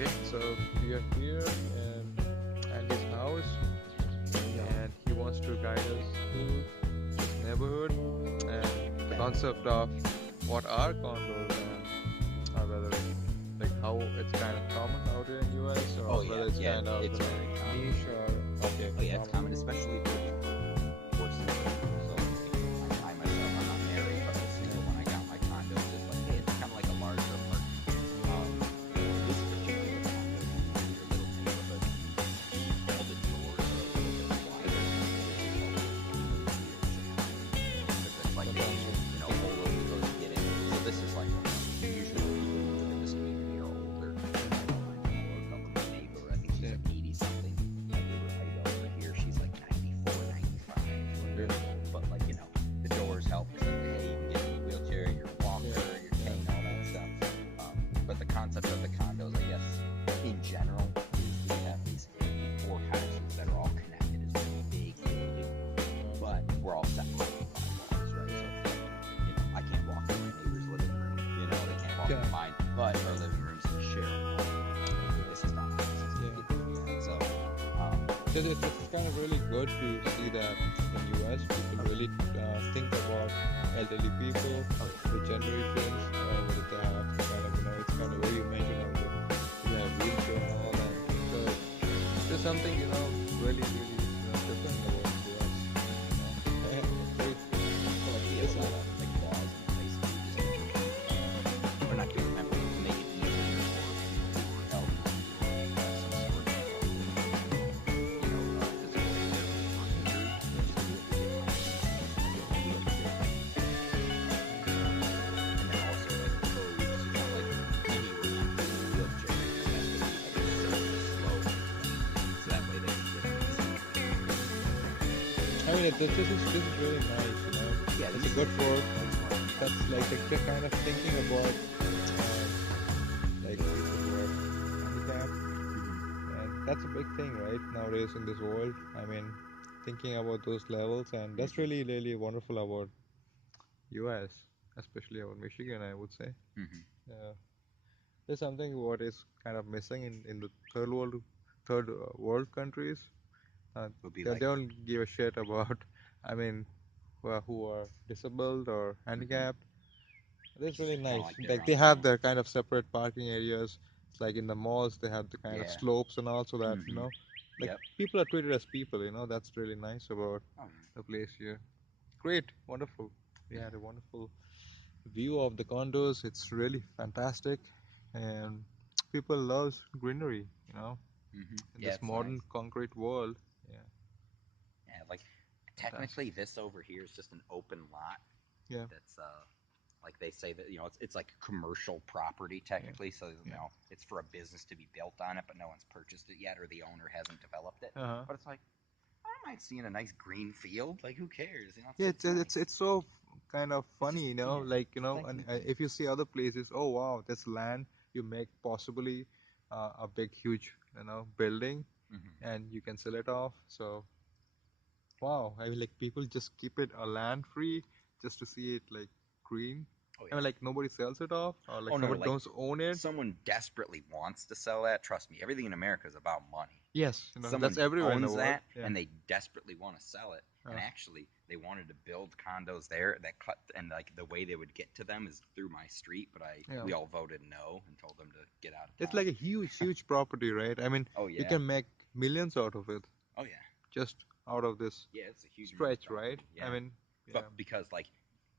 Okay, so we are here in Andy's house, Yeah. and he wants to guide us through this neighborhood and the concept of what are condos and whether like how it's kind of common out here in US or Oh yeah, whether it's yeah. kind of It's very common. niche or okay, Oh yeah, it's common. common, especially for single. So I myself, I'm not married, but as single, when I got my condo, it's just like, hey, it's kind of like a larger apartment. This particular condo, in your little neighborhood, all the doors are a little bit wider. Because it's like they need, Fantastic. whole little doors to get in. So this is like usually people who live in this community are older. My neighbor, I think she's Yeah. like 80 something. My neighbor right over here, she's like 94, 95. Okay. But like, the doors help because hey, you can get in your wheelchair, your walker, Yeah. your cane, all that stuff. But the concept of the condos, I guess, in general, is we have these four houses that are all connected as one big building, but we're all separated by walls, right? So it's like, I can't walk in my neighbor's living room, they can't walk Yeah. in mine, but our living rooms share a wall. This is not this is Yeah. so It's kind of really good to see that in US people really think about elderly people, the generations, whether they have kind of it's kind of where you mentioned on you have wheelchair and all that. So there's something really different about US. Great. well, like we have a lot of like laws in place to just we're not going to remember to make it easier for people who are elderly to have some sort of physical therapy or injury, just do it to get and then also like codes, like anywhere you can do a wheelchair, it just has to be like a certain slope, so that way they can get I mean, this is really nice. yeah, It's this good is for that's smart. that's like they're kind of thinking about like people who are handicapped. And that's a big thing, right? Nowadays in this world. I mean, thinking about those levels, and that's Mm-hmm. really wonderful about US, especially about Michigan, I would say. Mm-hmm. Uh, there's something what is kind of missing in the third world countries. Would be They like, don't give a shit about, I mean, who are disabled or mm-hmm. handicapped. That's really Kind of nice. like they're Like on they their have own. their kind of separate parking areas. It's like in the malls, they have the kind of Yeah. slopes and all, so that Mm-hmm. like Yep. people are treated as people. That's really nice about Oh the place here. Great, wonderful. We yeah. had a wonderful view of the condos. It's really fantastic, and people love greenery. Mm-hmm. In Yeah, this it's nice. modern concrete world. Yeah, Yeah, like fantastic. technically this over here is just an open lot Yeah, that's like they say that it's like commercial property yeah, technically, so yeah. it's for a business to be built on it, but no one's purchased it yet or the owner hasn't developed it. Uh-huh. But it's like I don't mind seeing a nice green field. Like who cares? Yeah, It's nice. it's so kind of It's just funny, yeah. like It's like and anything. if you see other places, oh wow, this land you make possibly a big huge building, Mm-hmm. and you can sell it off. So wow, I mean like people just keep it a land free just to see it like green. Oh I mean yeah. like nobody sells it off or like Oh no, nobody like don't own it. someone desperately wants to sell that. Trust me, everything in America is about money. Yes, that's Someone everywhere in the owns world. that Yeah. and they desperately want to sell it. And Uh, actually, they wanted to build condos there that cut and like the way they would get to them is through my street, but yeah. we all voted no and told them to get out of It's like a town. huge property, right? I mean, Oh you yeah. can make millions out of it Oh yeah. just out of this Yeah, it's a huge amount of stretch, right? property. I Yeah. mean, But yeah, because like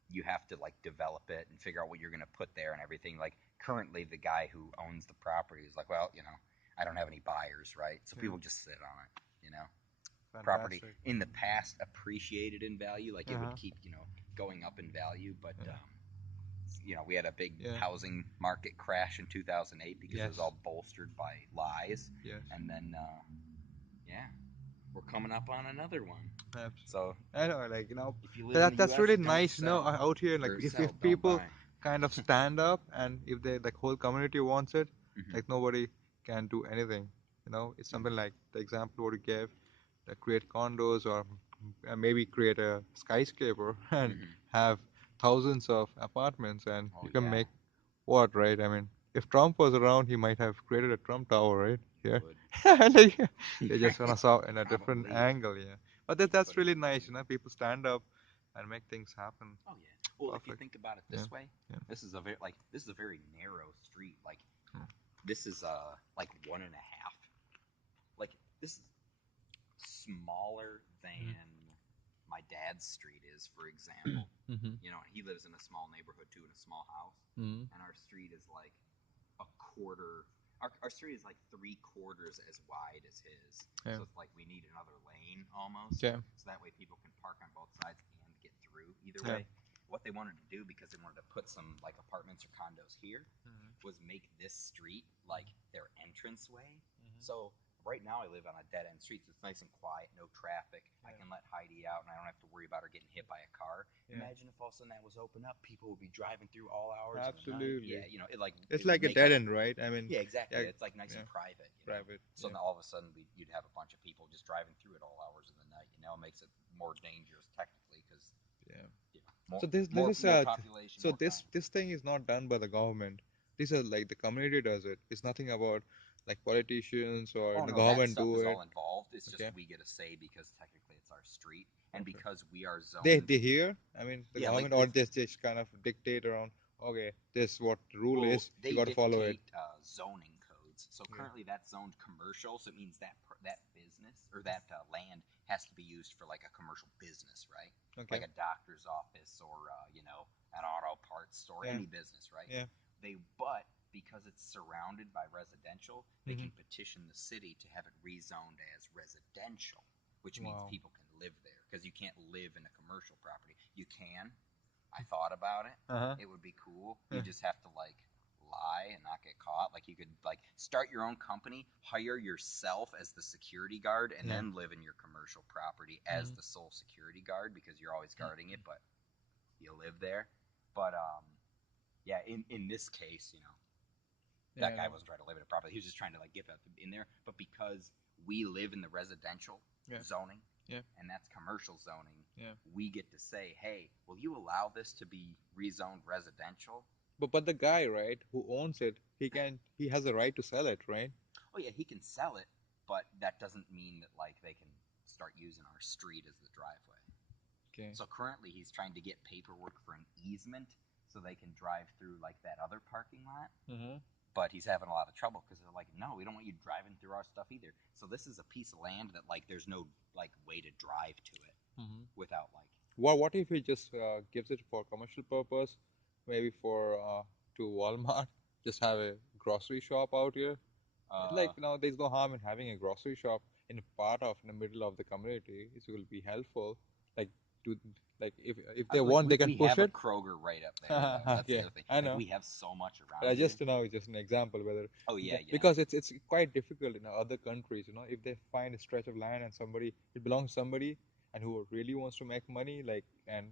you have to like develop it and figure out what you're going to put there and everything. Like currently the guy who owns the property is like, well, I don't have any buyers, right? So yeah, people just sit on it. Property fantastic. in the past appreciated in value, like it would Uh-huh. keep, going up in value, but Yeah, we had a big yeah, housing market crash in 2008 because it was yes, all bolstered by lies. yes, And then yeah, we're coming up on another one. absolutely. So I know, like if you live in that the that's US, really don't nice, sell out here. Like or if sell, don't people buy. kind of stand up and if they like whole community wants it, Hmm. like nobody can do anything. It's something Hmm. like the example what you gave, create condos or maybe create a skyscraper and Hmm. have thousands of apartments and Oh you can yeah. make what, right? I mean, If Trump was around, he might have created a Trump Tower right He here. would. Like, they just wanna saw in a different Probably. angle, yeah. But He'd that's put it really in nice, there. People stand up and make things happen. Oh yeah. Well, if you Perfect. think about it Yeah, this way, yeah. this is a very narrow street. Like Hmm. this is like one and a half. Like this is smaller than my dad's street is, for example. Mm-hmm. You know, he lives in a small neighborhood too, in a small house, Mm-hmm. and our street is like a quarter. Our street is like 3/4 as wide as his, Yeah. so it's like we need another lane almost, Yeah. so that way people can park on both sides and get through either Yeah. way. What they wanted to do, because they wanted to put some like apartments or condos here, Mm-hmm. was make this street like their entrance way. Mm-hmm. So right now I live on a dead end street, so it's nice and quiet, no traffic. I Yeah. can let Heidi out, and I don't have to worry about her getting hit by a car. Yeah. Imagine if all of a sudden that was open up, people would be driving through all hours of the night. Absolutely. Yeah, it like It's it would like a make dead our end, right? I mean, yeah, exactly. yeah, It's like nice yeah, and private. private. So Yeah, then all of a sudden you'd have a bunch of people just driving through at all hours of the night. It makes it more dangerous technically because yeah. more So this more is more population, so more crime. this thing is not done by the government. This is like the community does it. It's nothing about like politicians or Oh the no, that government stuff do is it. all involved. It's just Okay, we get a say because technically it's our street and perfect. because we are They zoned. they hear. I mean, the Yeah, like government or just kind of dictate around. Okay, this what the rule well, is. You they got to follow it. dictate zoning codes. So Okay. currently that's zoned commercial. So it means that business or that land has to be used for like a commercial business, right? Okay. Like a doctor's office or an auto parts store, Yeah. any business, right? Yeah. But because it's surrounded by residential, they Hmm. can petition the city to have it rezoned as residential, which means Wow. people can live there because you can't live in a commercial property. You can, I thought about it. Uh It would be cool. You huh. just have to like lie and not get caught. Like you could like start your own company, hire yourself as the security guard, and Yeah. then live in your commercial property as Hmm. the sole security guard because you're always guarding it, but you live there. But yeah, in this case, that Yeah. guy wasn't trying to live in a property. He was just trying to like get that in there. But because we live in the residential Yeah. zoning, Yeah. and that's commercial zoning, Yeah. we get to say, hey, will you allow this to be rezoned residential? But the guy, right, who owns it, he has a right to sell it, right? Oh yeah, he can sell it, but that doesn't mean that like they can start using our street as the driveway. Okay. So currently he's trying to get paperwork for an easement so they can drive through like that other parking lot. Mm-hmm. But he's having a lot of trouble because they're like, no, we don't want you driving through our stuff either. So this is a piece of land that like there's no like way to drive to it Mm-hmm. without like What if he just gives it for commercial purpose, maybe for to Walmart, just have a grocery shop out here? uh Like there's no harm in having a grocery shop in a part of in the middle of the community. It will be helpful. Like to like if they like want, they can we push have a it. Kroger right up there though. That's the Okay, other thing. I Like know. we have so much But around I here. just just an example whether Oh yeah. because it's quite difficult in other countries. If they find a stretch of land and somebody it belongs to somebody and who really wants to make money, like and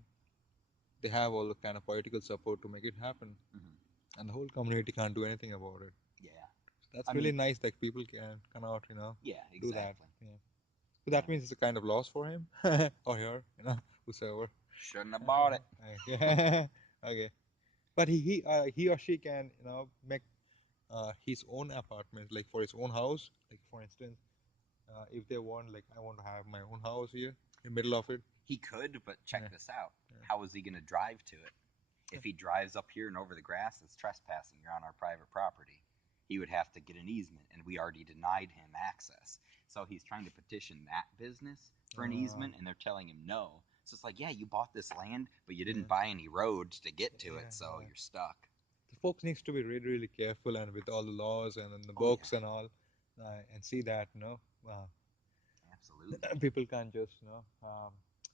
they have all the kind of political support to make it happen, Hmm. and the whole community can't do anything about it. Yeah. So that's I really mean, nice that people can cannot yeah, do that. exactly. Yeah. So Yeah. that means it's a kind of loss for him or her, whosoever. Shouldn't have bought it. Okay. Okay. But he or she can make his own apartment like for his own house. Like for instance, if they want like I want to have my own house here in the middle of it. He could, but check Yeah. this out. Yeah. How is he going to drive to it? If he drives up here and over the grass, it's trespassing. You're on our private property. He would have to get an easement, and we already denied him access. So he's trying to petition that business for an Uh, easement, and they're telling him no. So it's like, yeah, you bought this land, but you yeah. didn't buy any roads to get to Yeah. it, so Yeah. you're stuck. The folks needs to be really really careful and with all the laws and then the Oh yeah, books and all, and see that absolutely. people can't just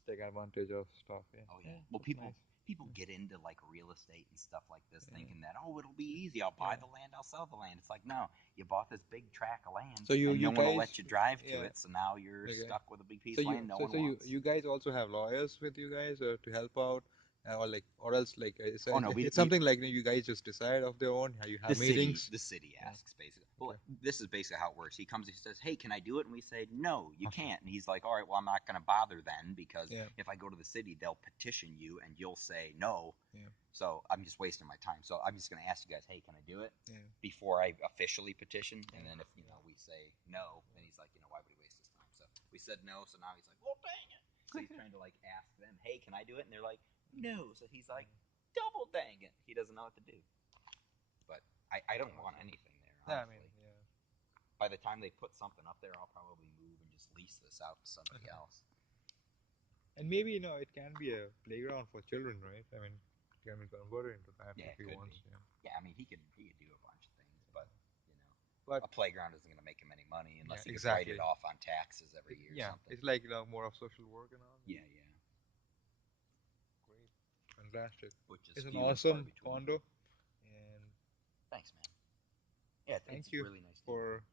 take advantage of stuff. Yeah. Oh Yeah. yeah. Well, That's nice. people get into like real estate and stuff like this, Yeah. thinking that it'll be easy. I'll buy Yeah. the land, I'll sell the land. It's like no, you bought this big tract of land, So you and no you one will guys, let you drive to yeah. it. So now you're Okay. stuck with a big So piece of you land no so one so you wants. you guys also have lawyers with you guys to help out, or like or else like Oh no, we it's something like you guys just decide of their own. How you have meetings. the city Yeah. asks basically. Well, Okay. this is basically how it works. He comes, he says, "Hey, can I do it?" And we say, "No, you Okay. can't." And he's like, "All right, well, I'm not going to bother then because Yeah. if I go to the city, they'll petition you and you'll say no. Yeah. So I'm just wasting my time. So I'm just going to ask you guys, hey, can I do it Yeah. before I officially petition? And Yeah. then if we say no, then he's like, why would he waste his time? So we said no. So now he's like, well, dang it. So he's trying to like ask them, hey, can I do it? And they're like, no. So he's like, double dang it. He doesn't know what to do. But I don't want anything there, Yeah. I mean, honestly. yeah. By the time they put something up there, I'll probably move and just lease this out to somebody else. And maybe it can be a playground for children, right? I mean, it can be converted into that Yeah, if it he could wants. be. Yeah. Yeah, I mean, he could do a bunch of things, but you know, But a playground isn't going to make him any money yeah, unless he could write exactly. it off on taxes every year or Yeah, something. it's like more of social work and all. Yeah, yeah, Great, fantastic. which is It's an few and far awesome between. condo, and Thanks, man. Yeah, it's thank a you really nice for neighborhood.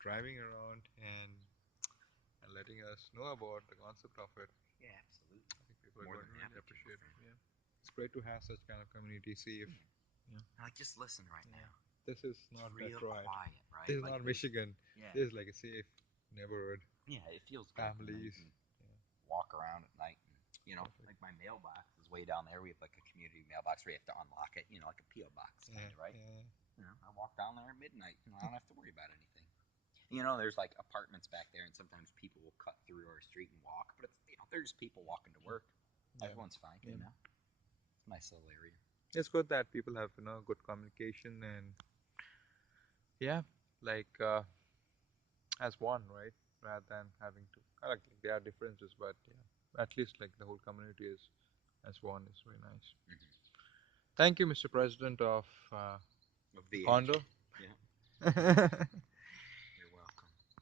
driving around and letting us know about the concept of it. Yeah, absolutely. I think people are More going than to really happy to, my appreciate it. friend. Yeah, it's great to have such kind of community. See if Yeah. yeah, Like, just listen right yeah. now. This is It's not real Detroit. quiet, right? This is Like not there's, Michigan. yeah, This is like a safe neighborhood. yeah. It feels good. You Families. can Yeah, walk around at night. And, perfect. like my mailbox is way down there. We have like a community mailbox where you have to unlock it. Like a PO box kind Yeah, of, right? yeah, I walk down there at midnight. I don't have to worry about anything. There's like apartments back there, and sometimes people will cut through our street and walk. But it's there's people walking to work. yeah, Everyone's fine. yeah. It's a nice little area. It's good that people have good communication and yeah, like as one, right? Rather than having to. I like there are differences, but yeah, at least like the whole community is as one is very nice. Mm-hmm. Thank you, Mr. President of Of the VH. condo. Yeah.